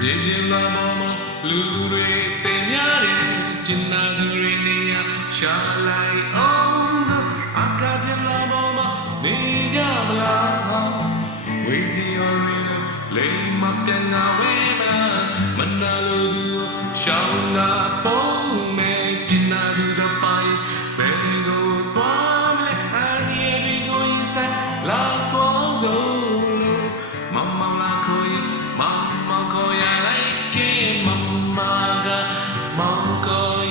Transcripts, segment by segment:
မြေပြင်လာမောမောလူလူတွေတင်များတယ်ကျင်နာသူတွေနေရရှာလိုက်အောင်ဆိုအကာပြလာမောမောနေကြမလားဝေးစီရော်ရီလိမ်မပြန်ငါဝေးမလား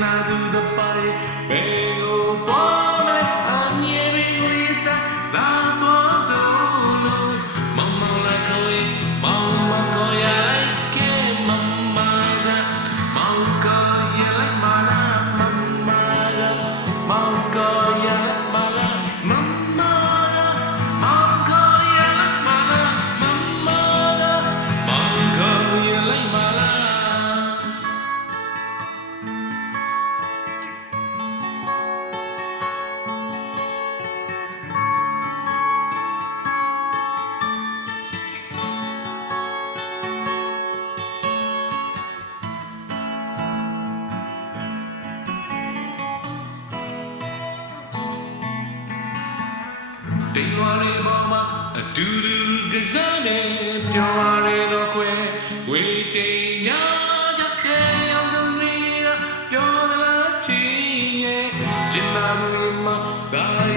na do the pai, pego tome a nieve glisa, dame တိမ်လွာတွေပေါ်မှာအတူတူကစားနေပျော်ပါလေတော့ကွယ်ဝေးတိမ်ညာကြတဲ့အောင်ဆုံးရပျော်သလားချင်းရဲ့ဂျင်နာလူမှာဒါ